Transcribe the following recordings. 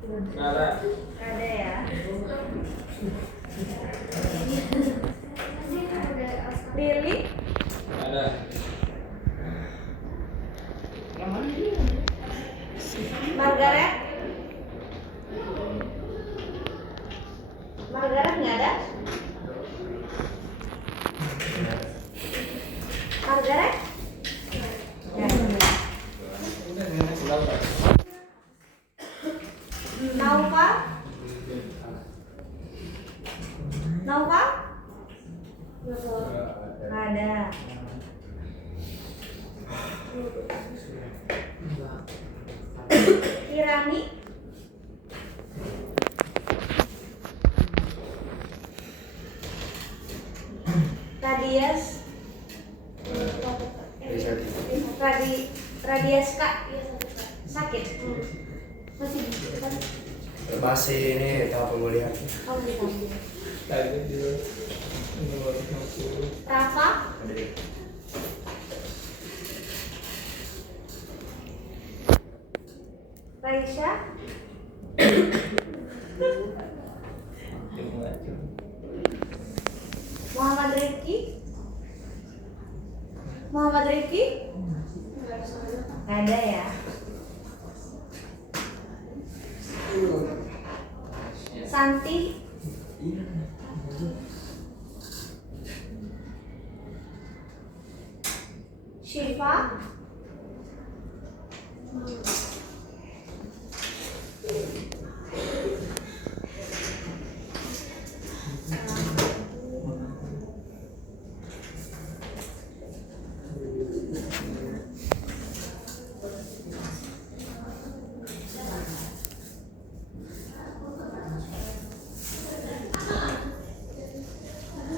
Ada. Ada ya. Lili. Ada. Margaret. Margaret nggak ada. Margaret. Naufa. Naufa. Nggak ada. Kirani. Radias. Radiaska. Sakit. Masih kan? Masih ini tahap pemulihan. Oh, gitu. Tadi di Rafa. Raisya. Muhammad Rifki. Muhammad Rifki. Nggak ada ya. Santi. Syifa.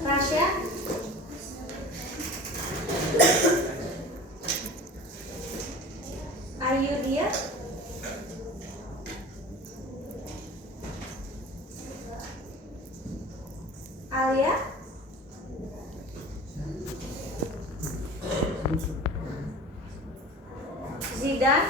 Rasya. Ayu dia. Alia. Zidan.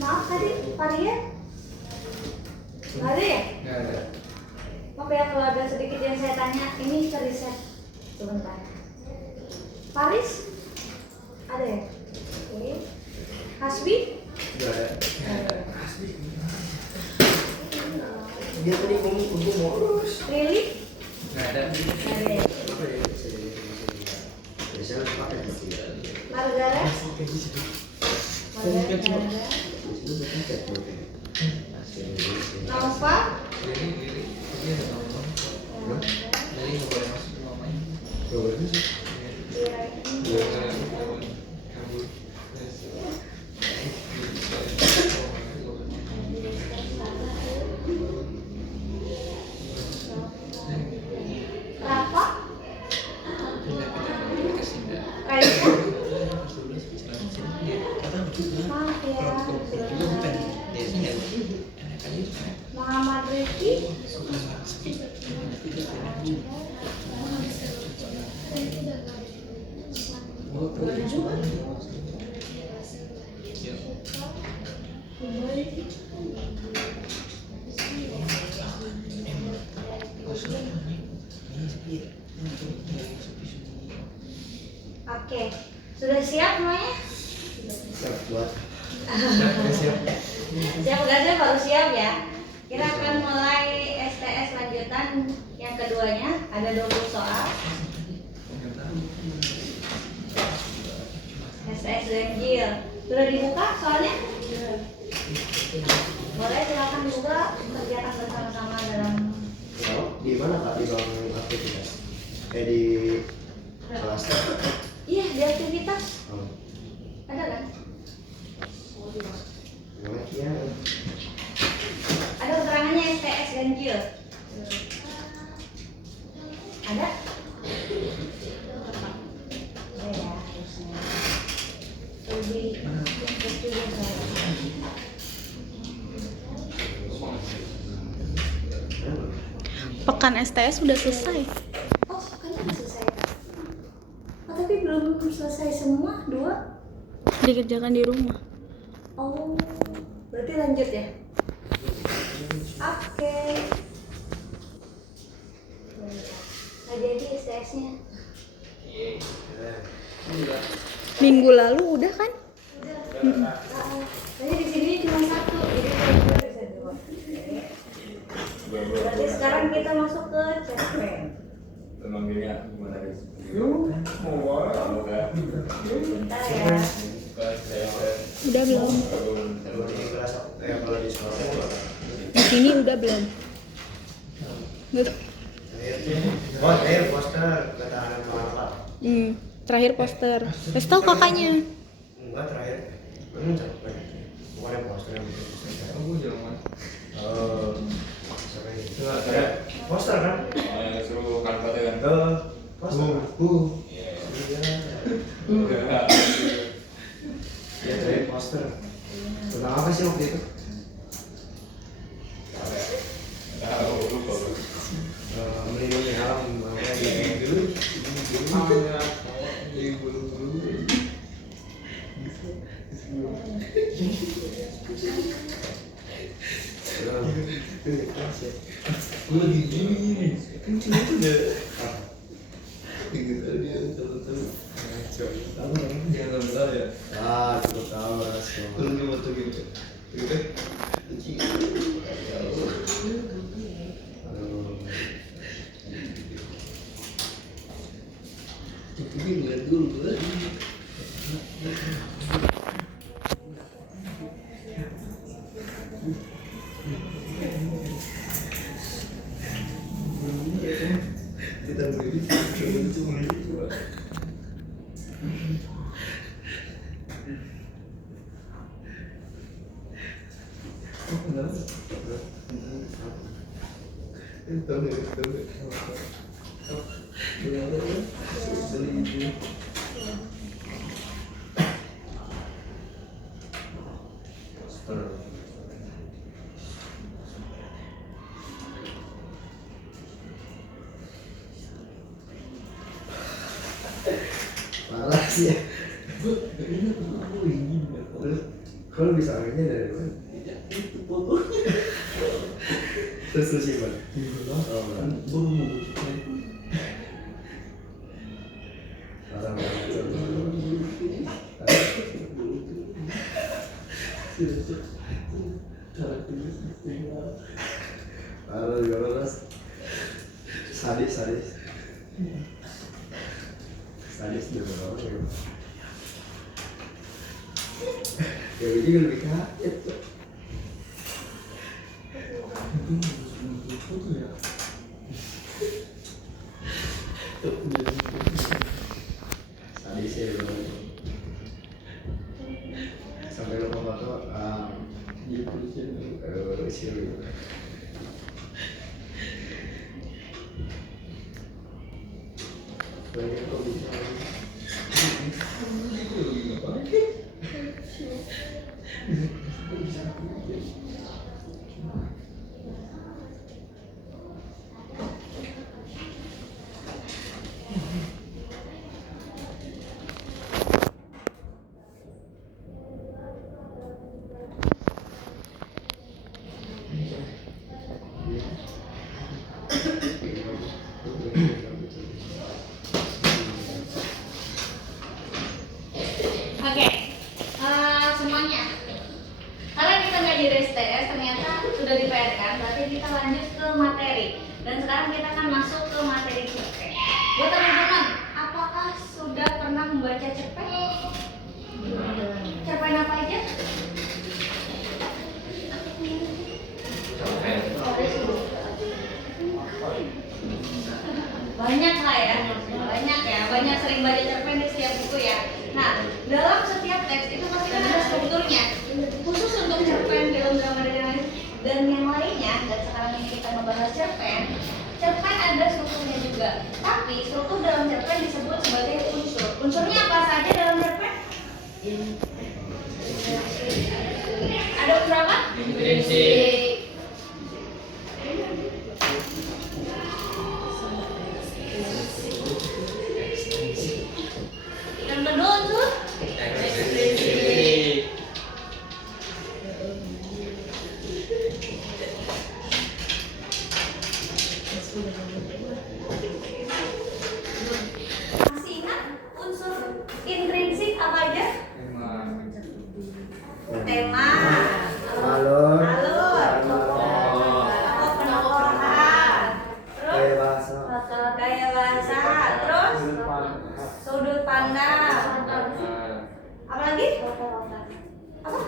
Maaf tadi, Paria? Nggak ada ya? Nggak ada. Maaf ya kalau ada sedikit yang saya tanya, ini ke riset sebentar. Paris? Ada ya? Oke. Hasbi? Nggak ada. Ada. Dia tadi ngomong ngurus. Lili? Nggak ada. Ada ya? Apa ya? Biasanya pakai gitu. Margaret? Margaret nggak ada. Nova? Lili ada ngomong. Lili nggak boleh masuk ke mamanya. Nggak boleh sih. Dia kabur. Rafa? Kasih Raisa? nggak? Maaf ya. Dia Muhammad Rifki? Oke, sudah siap semuanya? Siap buat. Siap gak sih? Baru siap ya. Kita akan mulai STS lanjutan yang keduanya. Ada 20 soal. STS ganjil. Sudah dibuka soalnya? Boleh silakan dibuka, kerjakan bersama-sama dalam. Di mana Kak di bawah aktivitas? Di kelas. Iya, di aktivitas. Oh. lebih cepet juga saya. Pekan STS sudah selesai. Oh, kan udah selesai kan? Oh, tapi belum selesai semua, 2? Dikerjakan di rumah. Oh, berarti lanjut ya? Oke. Nggak jadi STS-nya. Minggu lalu udah kan? Udah. Tadi di sini cuma 1, jadi kita bisa 2. Berarti sekarang kita masuk ke cerpen. Memanggilnya gimana guys? Bentar ya. Udah belum? Kalau di kelas kalau di sekolah Di sini udah belum? Gitu. terakhir poster kata anak-anak. Terakhir poster. Kasih tahu kakaknya. Enggak terakhir. Kamu capek. Bukan yang poster yang bikin poster. Aku jangan. Siapa ini? Saya Poster kan? suruh kan kan. Poster. Iya. Ya terakhir poster. Tentang apa sih waktu itu? Lupa. Melindungi alam makanya Jadi bulu-bulu. Gue lagi gini. Kan cuma itu deh. Gitu dia tahu-tahu. Tahu jangan tahu ya. cukup tahu rahasia. Turun di motor gitu. Gitu. Anjing. Ini ngeliat dulu lagi. Kita beli coba. Oh, kenapa? Tahu nggak? Parah sih ya. Kalau bisa akhirnya dari mana? Itu foto. Terus simpan. Oh, kan gue mau Parah Parah juga lolos. Sadis juga lolos. Ya ini juga lebih kaget tuh. foto ya. Sadis ya lolos. Sampai lupa foto. Siapa? Banyak kok bisa. Oke, semuanya. Karena kita nggak jadi STS, ternyata sudah di-PR-kan, berarti kita lanjut ke materi. Dan sekarang kita akan masuk ke materi cerpen. Buat teman-teman, apakah sudah pernah membaca cerpen? Cerpen apa aja? Banyak lah ya, banyak sering baca cerpen di setiap buku ya. Nah, dalam setiap teks itu pasti kan ada strukturnya, khusus untuk cerpen, film, drama dan yang lainnya. Dan sekarang ini kita membahas cerpen ada strukturnya juga. Tapi struktur dalam cerpen disebut sebagai unsur. Unsurnya apa saja dalam cerpen? Intrinsik. Yang kedua unsur Ekstrinsik. masih ingat unsur intrinsik apa aja? Tema, Alur. alur, Alur. tokoh penokohan, Gaya terus bahasa. gaya bahasa, terus sudut pandang, apa lagi? Apa?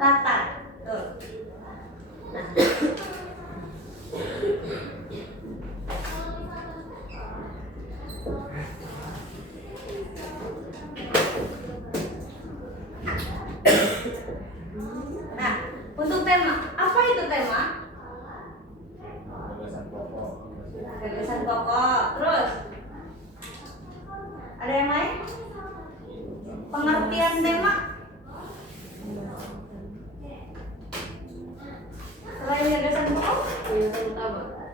Latar. Tuh. Nah. Nah, untuk tema, apa itu tema? Gagasan pokok. Terus ada yang lain? Pengertian tema. Selain gagasan pokok,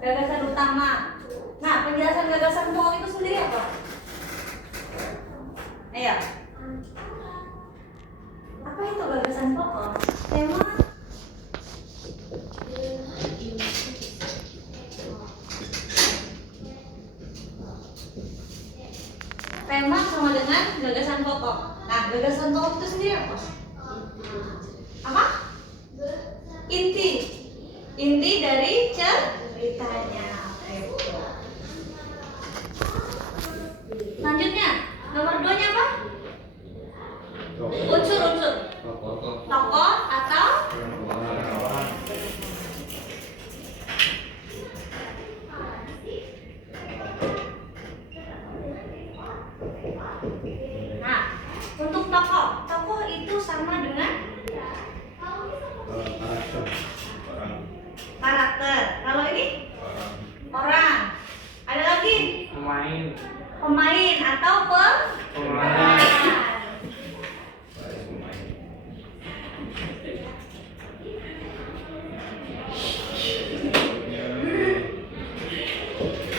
gagasan utama. Nah, penjelasan gagasan pokok itu sendiri apa? Ayo. Apa itu gagasan pokok? Tema. Tema sama dengan gagasan pokok. Nah, gagasan pokok itu sendiri apa? Apa? Inti. Inti dari ceritanya. Selanjutnya, nomor 2-nya apa? Unsur-unsur. Tokoh atau nah, untuk tokoh, tokoh itu sama dengan karakter. Kalau ini orang. Ada lagi pemain atau pemeran.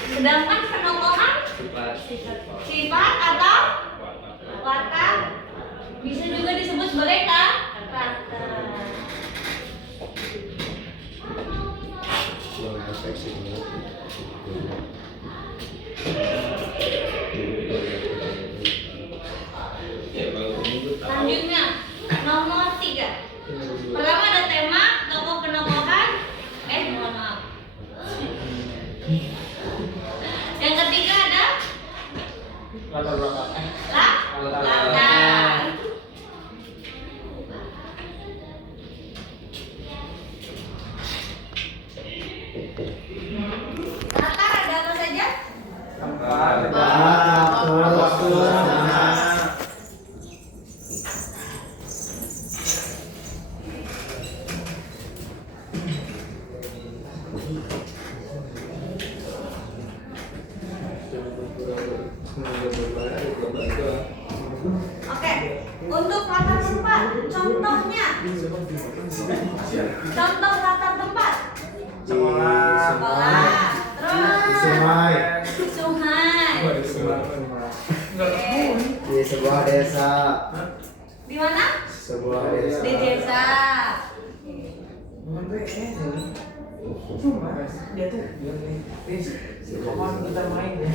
Sedangkan penokohan sifat atau watak bisa juga disebut sebagai karakter. Selanjutnya nomor 3. Pertama ada tema, tokoh penokohan. Mohon maaf. Yang ketiga ada Latar belakang. latar. Latar ada apa saja? Oke, untuk latar tempat, contohnya. Contoh latar tempat. Sekolah. Terus Sungai. sungai. Oke. Di sebuah desa. Di mana? Sebuah desa. Di desa. Cuma dia tuh bilang nih, Riz, kapan kita main ya?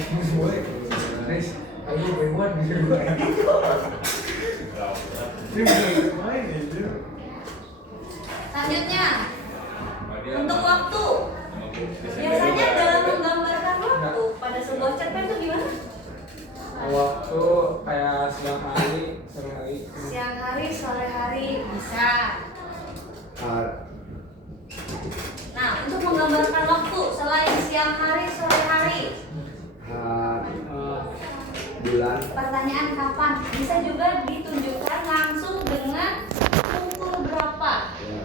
Riz, ayo berbuat bisa gue. Dia main ya. Selanjutnya, untuk waktu. Biasanya dalam menggambarkan waktu pada sebuah cerpen itu gimana? Waktu kayak siang hari, sore hari. Siang hari, sore hari bisa. Nah, untuk menggambarkan waktu selain siang hari, sore hari, Bulan. pertanyaan kapan bisa juga ditunjukkan langsung dengan pukul berapa. Ya.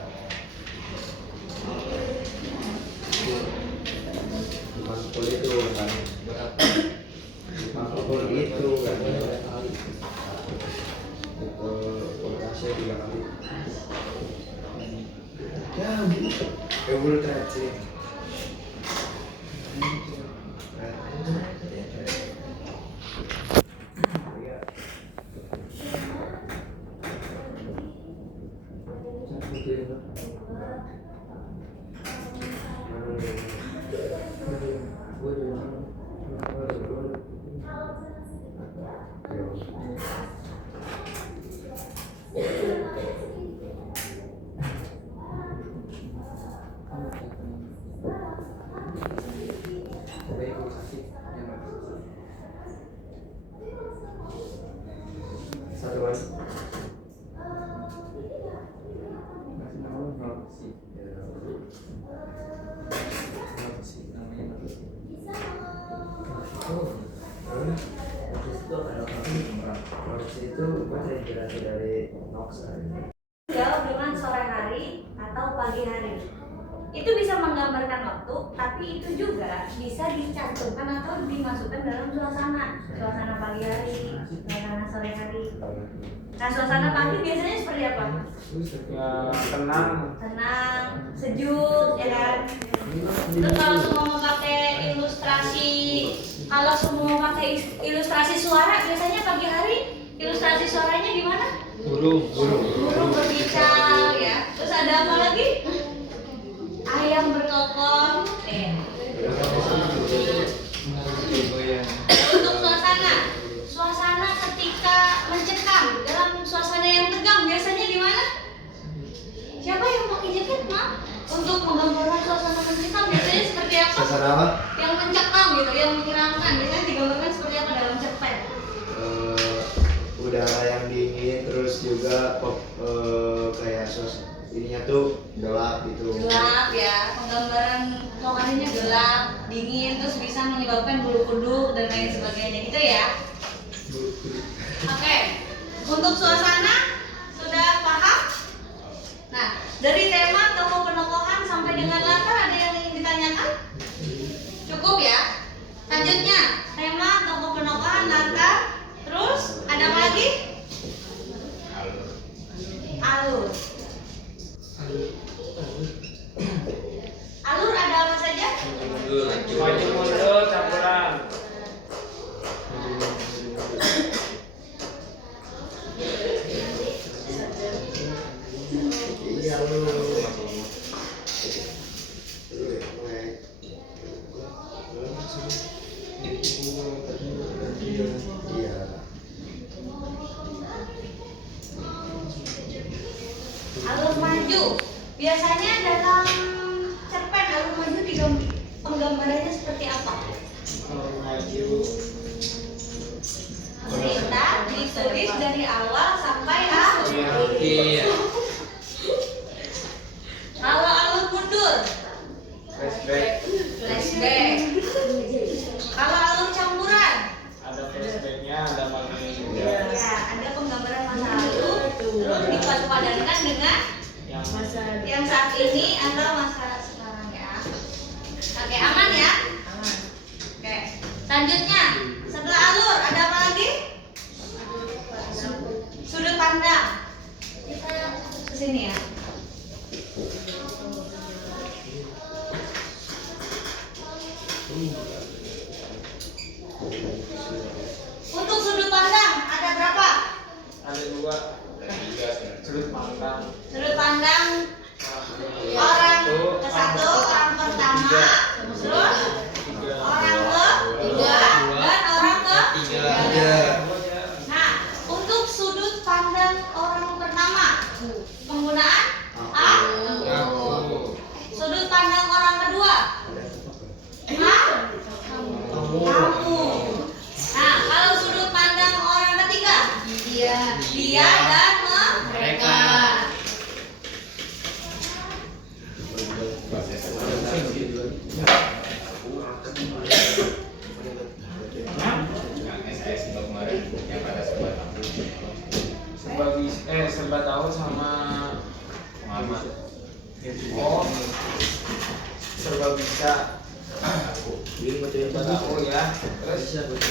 Mangkul itu kan. Mangkul itu kan. Pukul Polkasnya 3 kali. Ya Ultra sih. Satu lagi. Itu gue terinspirasi dari Nox. Jawab dengan sore hari atau pagi hari. Itu bisa menggambarkan waktu, tapi itu juga bisa dicantumkan atau dimasukkan dalam suasana pagi hari, suasana sore hari. Nah, suasana pagi biasanya seperti apa? Ya, tenang. Tenang, sejuk, ya kan? Terus kalau semua mau pakai ilustrasi suara, biasanya pagi hari ilustrasi suaranya gimana? Burung. Burung berbicara, ya. Terus ada apa lagi? Ayam berkokok. Untuk suasana ketika mencekam, dalam suasana yang tegang biasanya gimana? Siapa yang pakai jaket, Mak? Untuk menggambarkan suasana mencekam biasanya seperti apa? Suasana apa? Yang mencekam gitu, yang menyeramkan biasanya digambarkan seperti apa dalam cerpen? Udara yang dingin, terus juga kayak ininya tuh gelap gitu. Gelap ya, penggambaran lokasinya gelap, dingin, terus bisa menyebabkan bulu kuduk dan lain sebagainya gitu ya. Oke, untuk suasana sudah paham? Nah, dari tema tokoh penokohan sampai dengan latar ada yang ingin ditanyakan? Cukup ya. Selanjutnya, tema tokoh penokohan, latar, terus ada apa lagi? Alur. Alur ada apa saja? Maju mundur campuran. Iya lu. Iya. Alur maju. Biasanya dalam cerpen alur maju penggambarannya seperti apa? Maju. Cerita ditulis dari awal sampai akhir. Iya. Kalau alur mundur, Flashback. flashback. Kalau alur campuran, Ada flashbacknya, ada pagi. ya ada penggambaran masa lalu, terus dipadankan dengan yang saat ini atau masa sekarang ya. Oke, aman ya? Oke, selanjutnya setelah alur ada apa lagi? Sudut pandang. Kita kesini ya. Untuk sudut pandang ada berapa? Ada dua. Sudut pandang. Sudut pandang orang ke satu, orang pertama, terus orang kedua dan orang ketiga. Nah, untuk sudut pandang orang pertama, penggunaan aku. Sudut pandang orang kedua, kamu. Nah, kalau sudut pandang orang ketiga, dia dan mereka. Serba tahu sama Muhammad. oh serba bisa. Serba tahu ya. Terus ya, terus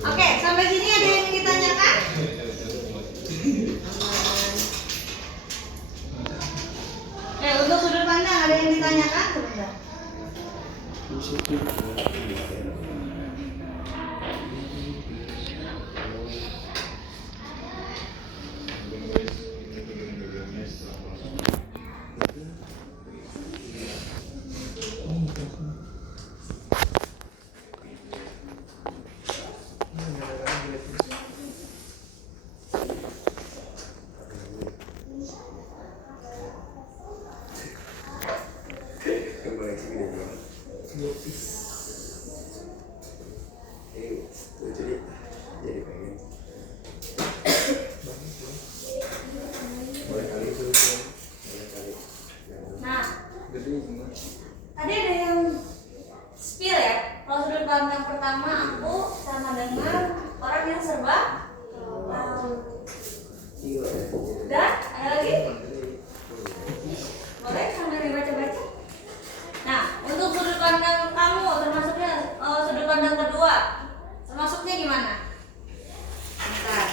Oke, sampai sini ada yang ditanyakan? orang yang serba tahu. Dan ada lagi? Boleh sambil dibaca-baca? Nah, untuk sudut pandang kamu termasuknya sudut pandang kedua, termasuknya gimana? Bentar.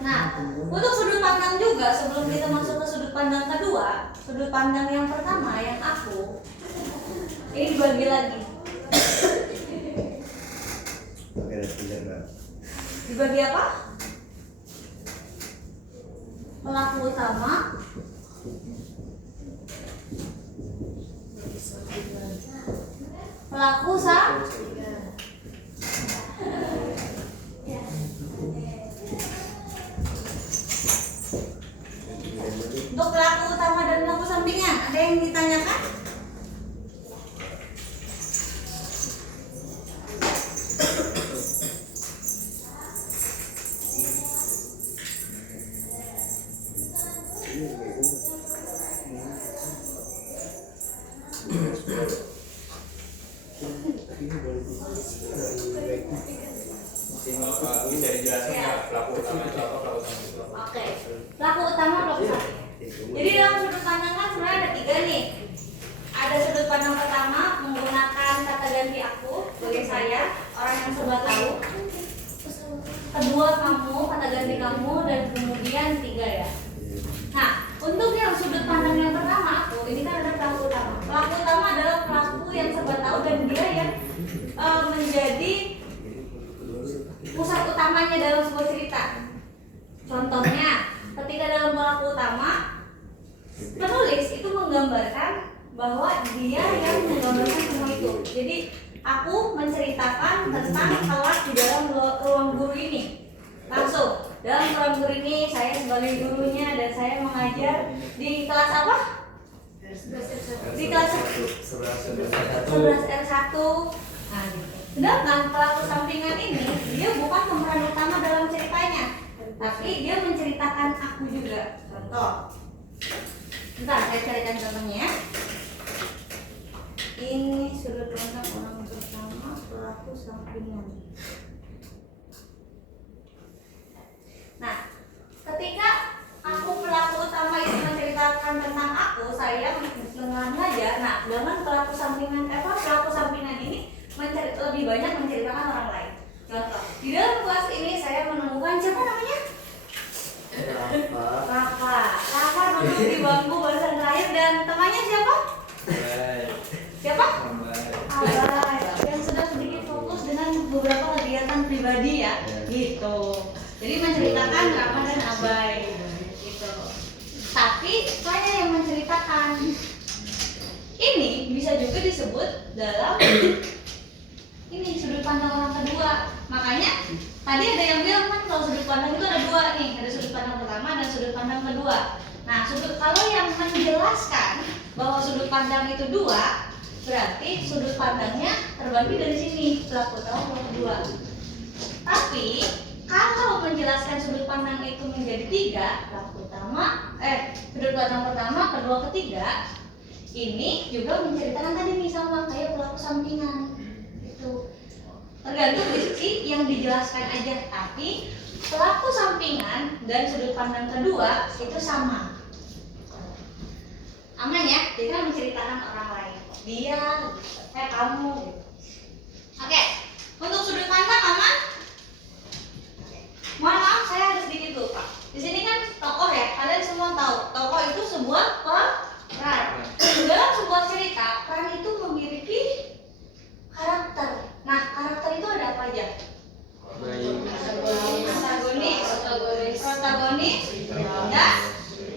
Nah, untuk sudut pandang juga sebelum kita masuk ke sudut pandang kedua, sudut pandang yang pertama yang aku ini dibagi lagi. Dibagi apa? Pelaku utama, pelaku untuk pelaku utama dan pelaku sampingan, ada yang ditanyakan? Bisa dijelasin nggak pelaku utama itu apa, pelaku samping itu apa? Oke, pelaku utama, pelaku sampingan. Jadi dalam sudut pandang kan sebenarnya ada 3 nih. Ada sudut pandang pertama menggunakan kata ganti aku sebagai saya, orang yang serba tahu. Kedua kamu, kata ganti kamu, dan kemudian 3 ya. Nah, untuk yang sudut pandang yang pertama aku, ini kan ada pelaku utama. Pelaku utama adalah pelaku yang serba tahu dan dia yang menjadi pusat utamanya dalam sebuah cerita. Contohnya, ketika dalam pelaku utama, penulis itu menggambarkan bahwa dia yang menggambarkan semua itu. Jadi aku menceritakan tentang kelas di dalam ruang guru ini. Langsung, dalam ruang guru ini saya sebagai gurunya dan saya mengajar di kelas apa? Di kelas 11R1. Nah, gitu. Sedangkan pelaku sampingan ini dia bukan pemeran utama dalam ceritanya, tapi dia menceritakan aku juga. Contoh, bentar saya carikan contohnya ya. Ini sudut pandang orang pertama, pelaku sampingan. Nah, ketika aku pelaku utama itu menceritakan tentang aku, saya dengan mengajar. Nah, dengan pelaku sampingan pelaku sampingan ini lebih banyak menceritakan orang lain. Contoh, di dalam kelas ini saya menemukan siapa namanya? Rafa duduk di bangku barisan terakhir dan temannya siapa? Siapa? Abai, yang sedang sedikit fokus dengan beberapa kegiatan pribadi ya, gitu. Jadi menceritakan Rafa dan Abai, gitu. Tapi saya yang menceritakan. Ini bisa juga disebut dalam ini sudut pandang orang kedua. Makanya tadi ada yang bilang kan kalau sudut pandang itu ada 2 nih, ada sudut pandang pertama dan sudut pandang kedua. Nah, kalau yang menjelaskan bahwa sudut pandang itu 2, berarti sudut pandangnya terbagi dari sini, pelaku utama, pelaku kedua. Tapi kalau menjelaskan sudut pandang itu menjadi 3, pelaku utama, sudut pandang pertama, kedua, ketiga, ini juga menceritakan tadi nih sama kayak pelaku sampingan. Tergantung isi yang dijelaskan aja, tapi pelaku sampingan dan sudut pandang kedua itu sama. Aman ya? Dia kan menceritakan orang lain. Dia, kamu gitu. Oke, untuk sudut pandang aman? Mohon maaf saya harus sedikit lupa. Di sini kan tokoh ya, kalian semua tahu tokoh itu sebuah peran. Dalam sebuah cerita, peran itu memiliki karakter. Nah, karakter itu ada apa aja? Protagonis, dan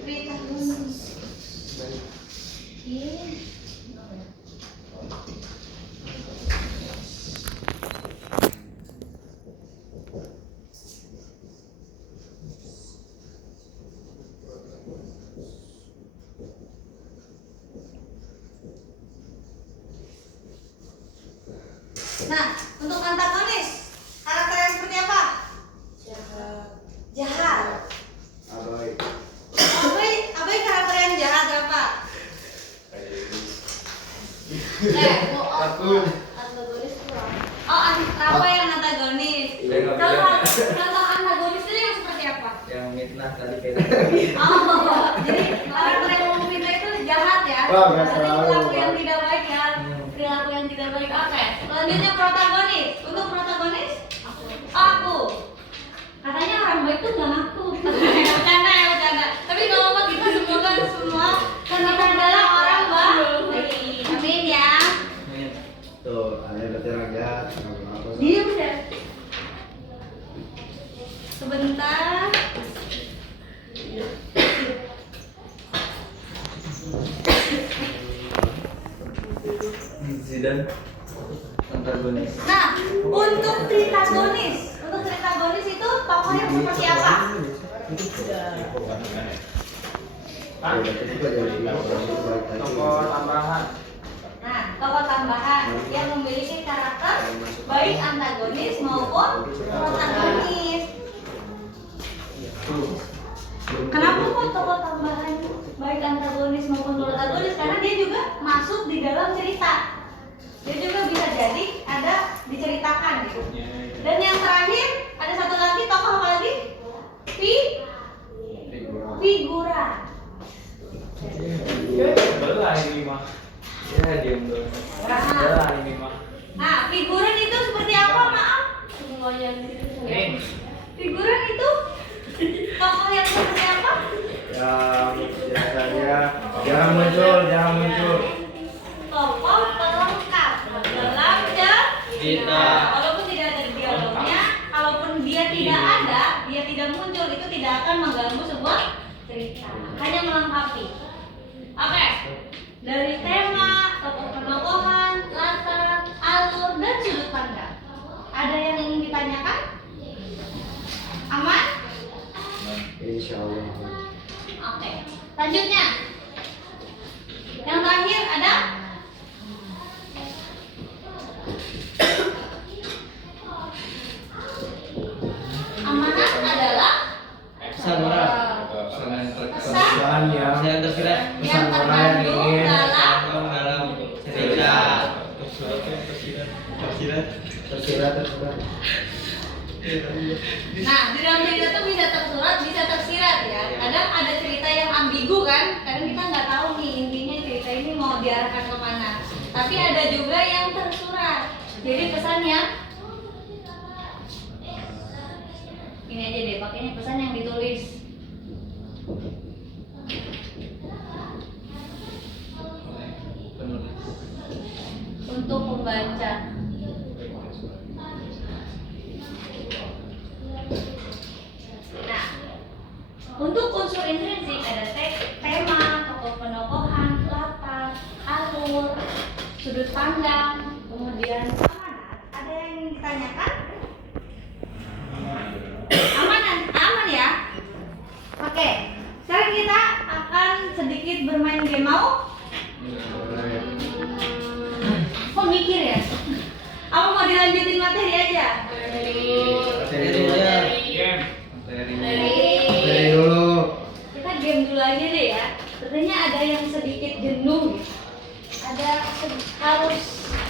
pritagonis. Dia nggak Contoh antagonisnya yang seperti apa? yang mitnah tadi kayak Oh, jadi orang yang mau minta itu jahat ya? Wah, nggak Berarti selalu, perilaku yang Pak. tidak baik ya? Perilaku yang tidak baik. Oke, selanjutnya protagonis. Untuk protagonis, aku. Katanya orang baik tuh nggak ngaku. Bercanda ya, bercanda. Tapi nggak apa-apa, kita semoga semua kita adalah orang baik. Amin ya. Tuh, ada berarti orang jahat. Apa? Diam deh. Sebentar. Zidane antagonis. Nah, untuk tritagonis itu tokohnya seperti apa? Pak, tokoh tambahan. Nah, tokoh tambahan yang memiliki karakter baik antagonis maupun protagonis. Kenapa kok tokoh tambahan baik antagonis maupun protagonis? Karena dia juga masuk di dalam cerita. Dia juga bisa jadi ada diceritakan gitu. Dan yang terakhir ada satu lagi tokoh apa lagi? Figura. Belah ini mah. Ya diam dulu. Belah ini mah. Nah, figuran itu seperti apa? Maaf. Semuanya di situ. Figuran itu tokoh yang seperti apa? Ya, jangan muncul. Tokoh pelengkap dalam cerita. Walaupun tidak ada dialognya, kalaupun dia tidak ada, dia tidak muncul, itu tidak akan mengganggu sebuah cerita. Hanya melengkapi. Oke. Dari tema, tokoh penokohan, latar, alur, dan sudut pandang. Ada yang ingin ditanyakan? Aman? Insya Allah. Oke. Selanjutnya. Yang terakhir ada? Amanat adalah Pesan moral. pesan Yang tersirat yang terkandung dalam cerita. Tersirat. Nah, di dalam cerita itu bisa tersurat, bisa tersirat ya. Kadang ada cerita yang ambigu kan, kadang kita nggak tahu nih intinya cerita ini mau diarahkan kemana. Tapi ada juga yang tersurat. Jadi pesannya ini aja deh, pakainya pesan yang ditulis. Untuk pembaca. Nah, untuk unsur intrinsik ada tema, tokoh penokohan, latar, alur, sudut pandang, kemudian amanat. Ada yang ingin ditanyakan? Aman ya? Oke, sekarang kita akan sedikit bermain game, mau? Kok mikir ya? Apa mau dilanjutin materi aja? Dari dulu. Kita game dulu aja deh ya. Sebenarnya ada yang sedikit jenuh, harus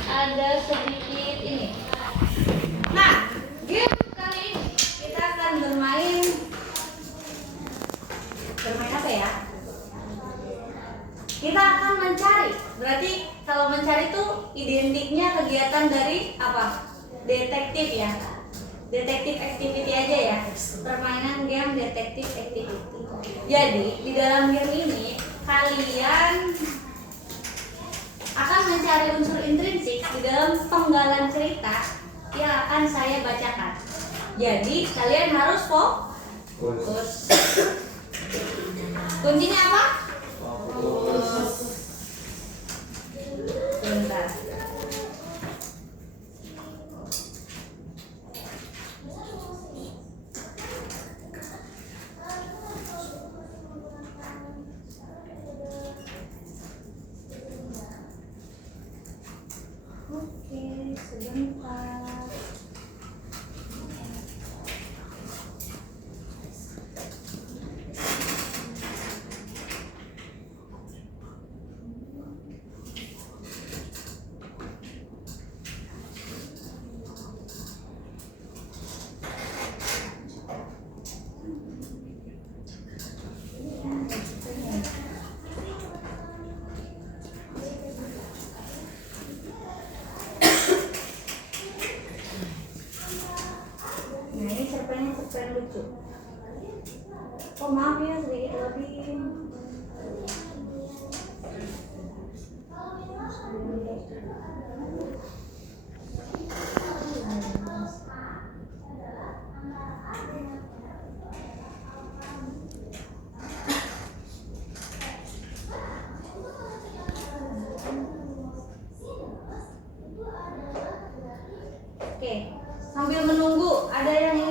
ada sedikit ini. Nah, game kali ini kita akan bermain apa ya? Kita akan mencari. Berarti kalau mencari itu identiknya kegiatan dari apa? Detektif ya. Detektif activity aja ya. Permainan game detektif activity. Jadi di dalam game ini kalian akan mencari unsur intrinsik di dalam penggalan cerita yang akan saya bacakan. Jadi kalian harus fokus. Kuncinya apa? Fokus. Bentar. Oke, sebentar. Nah ini cerpennya cerpen lucu. Oh maaf ya sedikit lebih. Oke, sambil menunggu ada yang